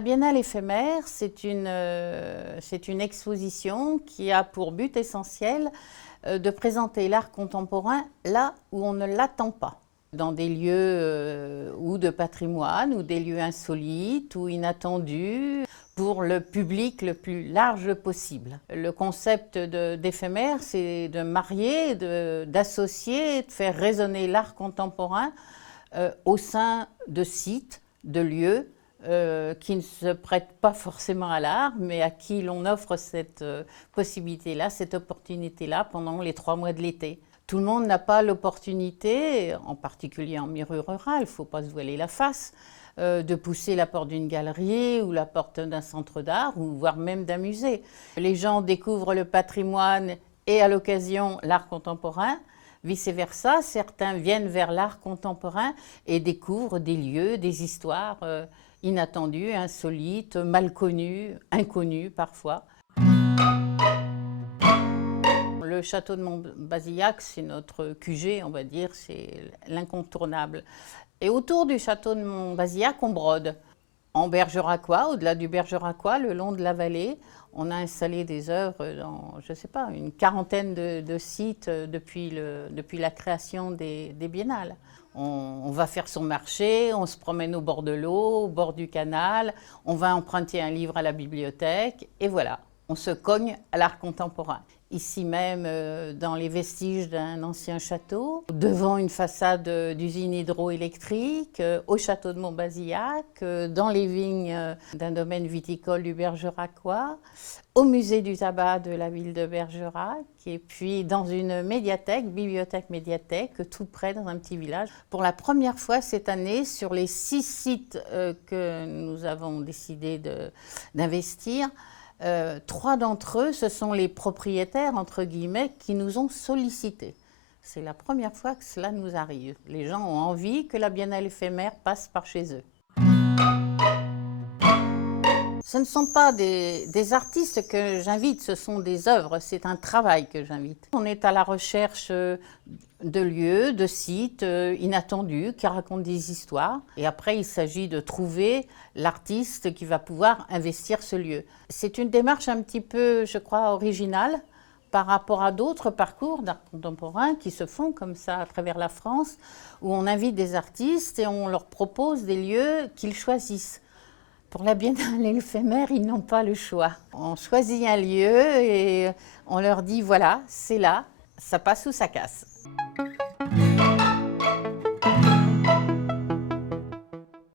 La Biennale éphémère, c'est une exposition qui a pour but essentiel de présenter l'art contemporain là où on ne l'attend pas, dans des lieux ou de patrimoine, ou des lieux insolites ou inattendus, pour le public le plus large possible. Le concept d'éphémère, c'est de marier, d'associer, de faire résonner l'art contemporain au sein de sites, de lieux, qui ne se prêtent pas forcément à l'art, mais à qui l'on offre cette possibilité-là, cette opportunité-là pendant les 3 mois de l'été. Tout le monde n'a pas l'opportunité, en particulier en milieu rural, il ne faut pas se voiler la face, de pousser la porte d'une galerie ou la porte d'un centre d'art, ou voire même d'un musée. Les gens découvrent le patrimoine et à l'occasion l'art contemporain. Vice-versa, certains viennent vers l'art contemporain et découvrent des lieux, des histoires inattendues, insolites, mal connues, inconnues parfois. Le château de Montbazillac, c'est notre QG, on va dire, c'est l'incontournable. Et autour du château de Montbazillac, on brode. En Bergeracois, au-delà du Bergeracois, le long de la vallée, on a installé des œuvres dans, je ne sais pas, une quarantaine de sites depuis la création des biennales. On va faire son marché, on se promène au bord de l'eau, au bord du canal, on va emprunter un livre à la bibliothèque, et voilà, on se cogne à l'art contemporain. Ici même, dans les vestiges d'un ancien château, devant une façade d'usine hydroélectrique, au château de Montbazillac, dans les vignes d'un domaine viticole du Bergeracois, au musée du tabac de la ville de Bergerac, et puis dans une médiathèque, bibliothèque-médiathèque, tout près dans un petit village. Pour la première fois cette année, sur les 6 sites que nous avons décidé d'investir, 3 d'entre eux, ce sont les propriétaires, entre guillemets, qui nous ont sollicités. C'est la première fois que cela nous arrive. Les gens ont envie que la Biennale éphémère passe par chez eux. Ce ne sont pas des artistes que j'invite, ce sont des œuvres, c'est un travail que j'invite. On est à la recherche de lieux, de sites inattendus qui racontent des histoires. Et après, il s'agit de trouver l'artiste qui va pouvoir investir ce lieu. C'est une démarche un petit peu, je crois, originale par rapport à d'autres parcours d'art contemporain qui se font comme ça à travers la France, où on invite des artistes et on leur propose des lieux qu'ils choisissent. Pour la Biennale éphémère, ils n'ont pas le choix. On choisit un lieu et on leur dit voilà, c'est là, ça passe ou ça casse.